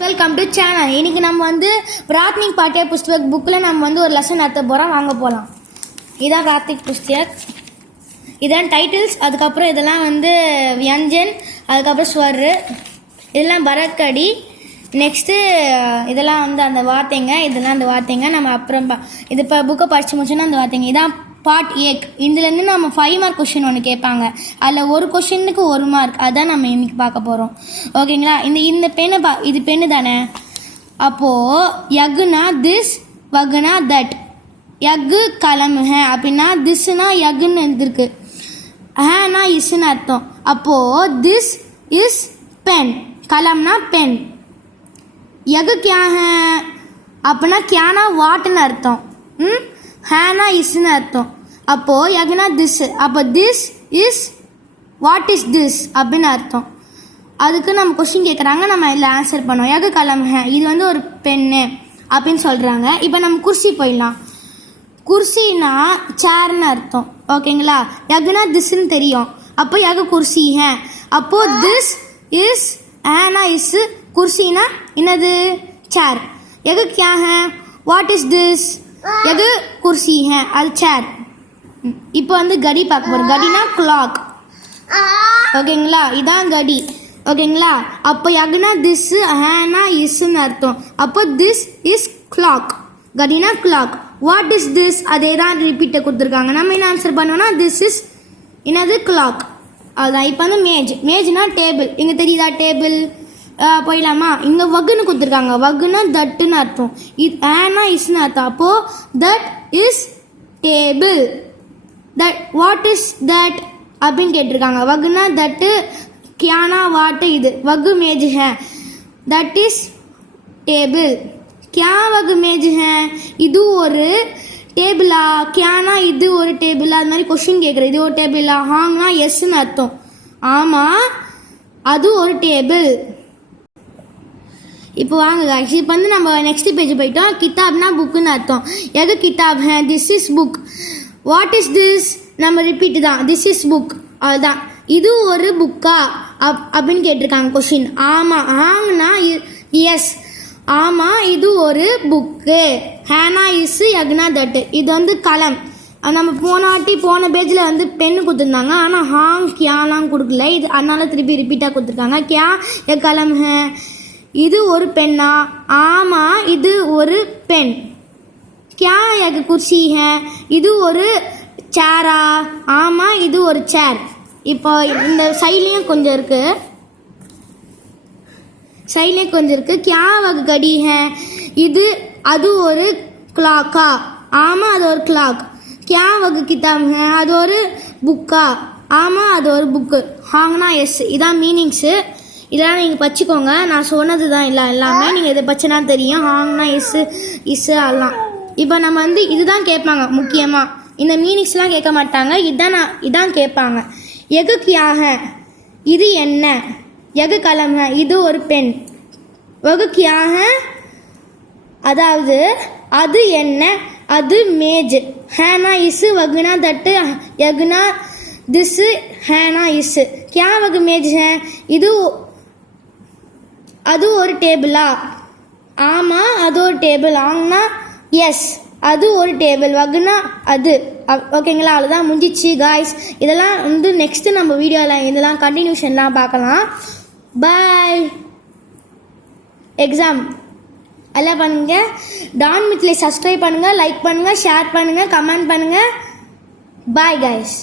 Welcome to channel. இன்னைக்கு நம்ம வந்து பிராத்மிக் பாட்டிய புஸ்தக் புக்கில் நம்ம வந்து ஒரு லெசன் நடத்த போகிறோம். வாங்க போகலாம். இதான் பிராத்மிக் புஸ்தக், இதான் டைட்டில்ஸ். அதுக்கப்புறம் இதெல்லாம் வந்து வியஞ்சன், அதுக்கப்புறம் ஸ்வரு, இதெல்லாம் பரக்கடி. நெக்ஸ்ட்டு இதெல்லாம் வந்து அந்த வார்த்தைங்க, இதெல்லாம் அந்த வார்த்தைங்க. நம்ம அப்புறம் இது இப்போ புக்கை படித்து முடிச்சோன்னா அந்த வார்த்தைங்க. இதான் பார்ட் ஏக். இதுலேருந்து நம்ம 5 மார்க் கொஷின் ஒன்று கேட்பாங்க. அதில் ஒரு கொஷினுக்கு 1 மார்க். அதான் நம்ம இன்னைக்கு பார்க்க போகிறோம். ஓகேங்களா? இந்த பெண்ணை இது பெண்ணு தானே. அப்போது யகுனா திஸ், வகுனா தட். யகு கலம் ஹே அப்படின்னா திஸ்னா யகுன்னு எழுதிருக்கு, ஹேனா இஸ்ன்னு அர்த்தம். அப்போது திஸ் இஸ் பென், கலம்னா பென். யகு கியா ஹே அப்படின்னா கியானா வாட்டுன்னு அர்த்தம், ஹேனா இஸ்ன்னு அர்த்தம். அப்போது யகுனா திஸ், அப்போ this is what is this அப்படின்னு அர்த்தம். அதுக்கு நம்ம கொஸ்டின் கேட்குறாங்க, நம்ம இதில் ஆன்சர் பண்ணுவோம். யகு கலம் ஹே, இது வந்து ஒரு பெண்ணு அப்படின்னு சொல்கிறாங்க. இப்போ நம்ம குர்சி போயிடலாம். குர்சினா சேர்னு அர்த்தம். ஓகேங்களா? யகுனா திஸ்ன்னு தெரியும். அப்போ யகு குர்சி ஹே. அப்போது திஸ் இஸ் ஹேனா இஸ், குர்சினா என்னது? சேர். யகு கியா ஹே, வாட் இஸ் திஸ்? யகு குர்சி ஹே, அது சேர். இப்போ வந்து கடி பார்க்க போகிறோம். கடினா கிளாக். ஓகேங்களா? இதான் கடி. ஓகேங்களா? அப்போ யகுனா திஸ், ஹேனா இஸ்ன்னு அர்த்தம். அப்போ திஸ் இஸ் கிளாக். கடினா கிளாக். What is this? அதே தான் ரிப்பீட்டை கொடுத்துருக்காங்க. நம்ம என்ன ஆன்சர் பண்ணோம்னா திஸ் இஸ் என்னது? கிளாக். அதுதான். இப்போ வந்து மேஜ். மேஜ்னா டேபிள். இங்கே தெரியுதா டேபிள்? போயிடலாமா? இங்கே வகுன்னு கொடுத்துருக்காங்க. வகுனா தட்டுன்னு அர்த்தம். இது ஹேனா இஸ்ன்னு அர்த்தம். அப்போது that is table. That what is that அப்படின்னு கேட்டிருக்காங்க. வகுனா தட்டு, கியானா வாட்டு. இது வகு மேஜ் ஹே, தட் இஸ் டேபிள். கியா வகு மேஜ் ஹே, இது ஒரு டேபிளா? கியானா இது ஒரு டேபிளா? அது மாதிரி கொஷின் கேட்குறேன். இது ஒரு டேபிளா? ஹாங்னா எஸ்ன்னு அர்த்தம். ஆமாம், அது ஒரு டேபிள். இப்போ வாங்க guys, இப்போ வந்து நம்ம நெக்ஸ்ட் பேஜ் போயிட்டோம். கிதாப்னா புக்குன்னு அர்த்தம். எது கிதாப் ஹே? This is book. What is this? நம்ம ரிப்பீட் தான். This is book. அதுதான். இது ஒரு புக்கா அப்படின்னு கேட்டிருக்காங்க கொஷின். ஆமாம். ஆங்னா எஸ். ஆமாம், இது ஒரு புக்கு. ஹேனா இஸ், யகுனா தட்டு. இது வந்து கலம். நம்ம போன பேஜில் வந்து பெண்ணு கொடுத்துருந்தாங்க. ஆனால் ஹாங் கியாலாம் கொடுக்கல. இது அதனால திருப்பி ரிப்பீட்டாக கொடுத்துருக்காங்க. கியா ய கலம் ஹே, இது ஒரு பெண்ணா? ஆமாம், இது ஒரு பெண். கியா யகு குர்சி ஹே, இது ஒரு சேரா? ஆமாம், இது ஒரு சேர். இப்போ இந்த சைட்லேயும் கொஞ்சம் இருக்குது, சைட்லேயும் கொஞ்சம் இருக்குது. கியா வகு கடி ஹே, அது ஒரு கிளாக்கா? ஆமாம், அது ஒரு கிளாக். கியா வகு கிதாப் ஹே, அது ஒரு புக்கா? ஆமாம், அது ஒரு புக்கு. ஹாங்னா எஸ். இதான் மீனிங்ஸு. இதெல்லாம் நீங்கள் பச்சிக்கோங்க. நான் சொன்னது தான் எல்லாமே. நீங்கள் இதை பச்சினா தெரியும். ஹாங்னா இஸ் எல்லாம். இப்போ நம்ம வந்து இதுதான் கேட்பாங்க முக்கியமாக. இந்த மீனிங்ஸ்லாம் கேட்க மாட்டாங்க. இதான் கேட்பாங்க. எகு கியா ஹே, இது என்ன? எகு கலம் ஹே, இது ஒரு பெண். வகு கியா ஹே, அதாவது அது என்ன? அது மேஜ். ஹேனா இஸ், வகுனா தட்டு, யகுனா திஸ், ஹேனா இஸ். கியா வகு மேஜ் ஹே, அது ஒரு டேபிளா? ஆமாம், அது ஒரு டேபிள். ஆங்னா எஸ், அது ஒரு டேபிள். வகுனா அது. ஓகேங்களா? அவ்வளோதான், முடிஞ்சிச்சு காய்ஸ். இதெல்லாம் வந்து நெக்ஸ்ட்டு நம்ம வீடியோவில் இதெல்லாம் கண்டினியூஷன்லாம் பார்க்கலாம். பாய். எக்ஸாம் எல்லாம் பண்ணுங்கள். டான் மித்லை சப்ஸ்கிரைப் பண்ணுங்கள், லைக் பண்ணுங்கள், ஷேர் பண்ணுங்கள், கமெண்ட் பண்ணுங்கள். Bye guys.